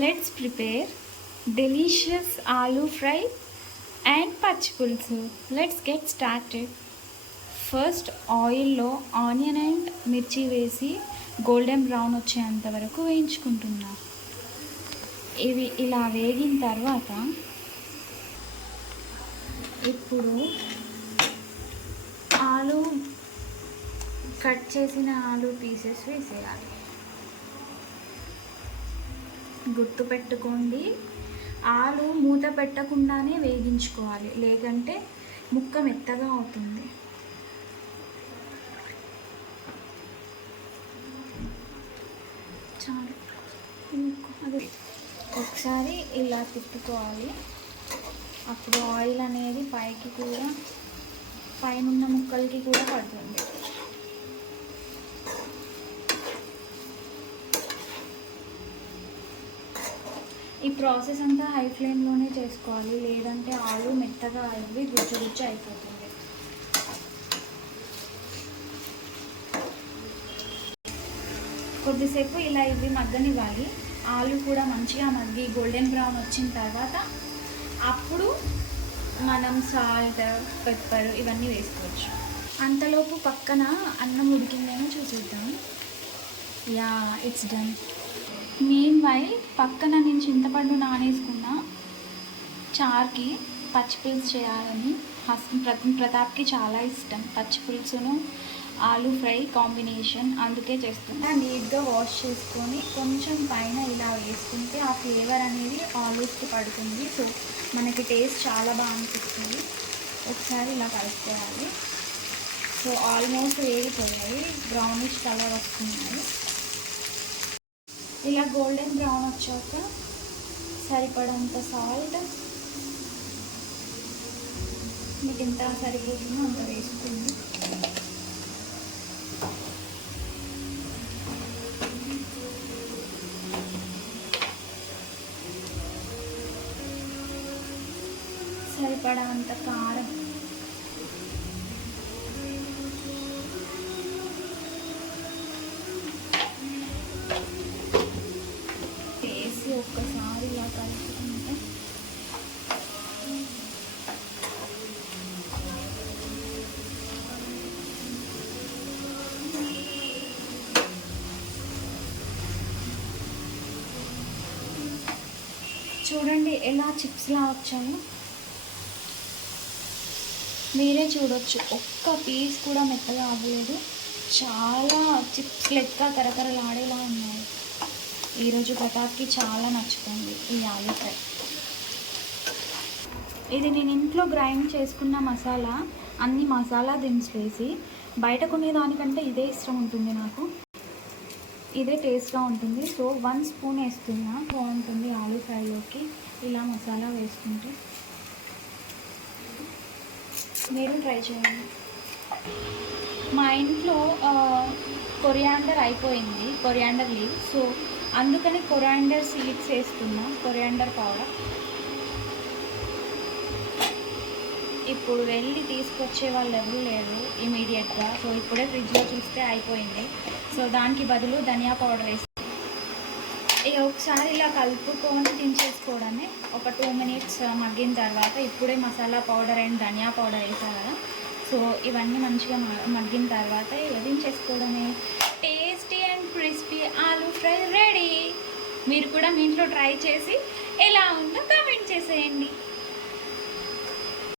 Let's prepare delicious aloo fry and పచ్చి పులుసు. Let's get started. First ఆయిల్లో onion and మిర్చి వేసి గోల్డెన్ బ్రౌన్ వచ్చేంత వరకు వేయించుకుంటున్నా. ఇవి ఇలా వేగిన తర్వాత ఇప్పుడు ఆలు కట్ చేసిన ఆలు పీసెస్ వేసేయాలి. గుర్తుపెట్టుకోండి, ఆలు మూత పెట్టకుండానే వేగించుకోవాలి, లేదంటే ముక్క మెత్తగా అవుతుంది. చాలు, అది ఒకసారి ఇలా తిప్పుకోవాలి. అప్పుడు ఆయిల్ అనేది పైకి కూడా, పైనున్న ముక్కలకి కూడా పడుతుంది. ఈ ప్రాసెస్ అంతా హై ఫ్లేమ్లోనే చేసుకోవాలి, లేదంటే ఆలు మెత్తగా అవి రుచి అయిపోతుంది. కొద్దిసేపు ఇలా ఇవి మగ్గనివ్వాలి. ఆలు కూడా మంచిగా మగ్గి గోల్డెన్ బ్రౌన్ వచ్చిన తర్వాత అప్పుడు మనం సాల్ట్, పెప్పర్ ఇవన్నీ వేసుకోవచ్చు. అంతలోపు పక్కన అన్నం ఉడికిందేమో చూసేద్దాం. Yeah, it's done. Mean while పక్కన నేను చింతపండు నానేసుకున్న చారుకి పచ్చి పులుసు చేయాలని ప్రతాప్కి చాలా ఇష్టం. పచ్చి పులుసును ఆలు ఫ్రై కాంబినేషన్, అందుకే చేస్తున్నా. నీట్గా వాష్ చేసుకొని కొంచెం పైన ఇలా వేసుకుంటే ఆ ఫ్లేవర్ అనేది ఆలూస్కి పడుతుంది. సో మనకి టేస్ట్ చాలా బాగా అనిపిస్తుంది. ఒకసారి ఇలా కలుపుకోవాలి. సో ఆల్మోస్ట్ వేగిపోయాయి, బ్రౌనిష్ కలర్ వస్తున్నాయి. ఇలా గోల్డెన్ బ్రౌన్ వచ్చాక సరిపడంత సాల్ట్, మీకు ఎంత సరిపోతుందో అంత వేసుకుంది. సరిపడంత కారం, ఒక్కసారి ఇలా కలుపుకుంటే చూడండి ఎలా చిప్స్లా వచ్చాయో. మీరే చూడొచ్చు, ఒక్క పీస్ కూడా మెత్తగా అవ్వలేదు. చాలా చిప్స్ లెక్క కరకరలాడేలా ఉన్నాయి. ఈరోజు ప్రతాప్కి చాలా నచ్చుతుంది ఈ ఆలూ ఫ్రై. ఇది నేను ఇంట్లో గ్రైండ్ చేసుకున్న మసాలా, అన్ని మసాలా దినుసు వేసి. బయట కొనేదానికంటే ఇదే ఇష్టం ఉంటుంది నాకు, ఇదే టేస్ట్గా ఉంటుంది. సో 1 స్పూన్ వేస్తున్నా, బాగుంటుంది ఆలూ ఫ్రైలోకి ఇలా మసాలా వేసుకుంటే. మీరు ట్రై చేయండి. మా ఇంట్లో కొరియాండర్ అయిపోయింది, కొరియాండర్ లీవ్. సో అందుకని కొరియాండర్ సీడ్స్ వేస్తున్నా, కొరియాండర్ పౌడర్. ఇప్పుడు వెళ్ళి తీసుకొచ్చే వాళ్ళు ఎవరు లేరు ఇమీడియట్గా. సో ఇప్పుడే ఫ్రిడ్జ్లో చూస్తే అయిపోయింది. సో దానికి బదులు ధనియా పౌడర్ వేసి ఇక ఒకసారి ఇలా కలుపుకొని దించేసుకోవడమే. ఒక 2 మినిట్స్ మగ్గిన తర్వాత ఇప్పుడే మసాలా పౌడర్ అండ్ ధనియా పౌడర్ వేసాను కదా. సో ఇవన్నీ మంచిగా మగ్గిన తర్వాత దించేసుకోవడమే. Tasty and crispy aloo fry ready. మీరు కూడా మీ ఇంట్లో ట్రై చేసి ఎలా ఉందో కామెంట్ చేసేయండి.